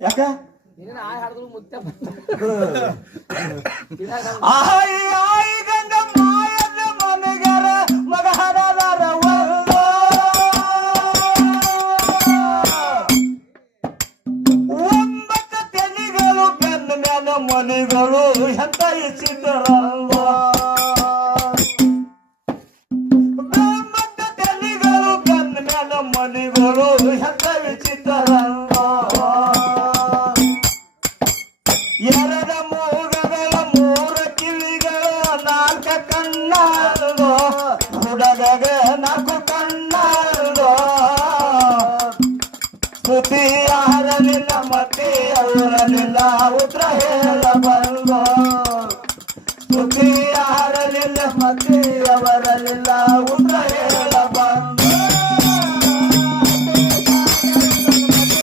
ಯಾಕ ಆಯ್ ಆಯ್ ಗಂಗ ಮಾಯದ ಮನೆಗರ ಮಗ ಹರದರ ಒಂಬತ್ತು ತೆನಿಗಳು ಬೆನ್ನ ಮ್ಯಾಲ ಮನೆಗಳು ಎಂತ ಇಚ್ಚಿದ್ದರಲ್ವ ಒಂಬತ್ತು ತೆನಿಗಳು ಬೆನ್ನ ಮ್ಯಾಲ ಮನೆಗಳು ಎಂತ ವಿಚಿತ್ರರಲ್ವ ಎರಡ ಮೂಗಗಳ ಮೂರ ಕಿವಿಗಳ ನಾಲ್ಕ ಕಣ್ಣಾಲ್ಗೋ ಹುಡುಗಗ ನಾಲ್ಕು ಕಣ್ಣಾಲ್ಗೋ ಸ್ತುತಿ ಯಾರಲಿಲ್ಲ ಮತ್ತೆ ಅವರಲಿಲ್ಲ ಉತ್ತರ ಹೇಳ ಬಂದೋ ಸ್ತುತಿ ಯಾರಲಿಲ್ಲ ಮತ್ತೆ ಅವರಲಿಲ್ಲ ಉತ್ತರ ಹೇಳ ಬಂದೋ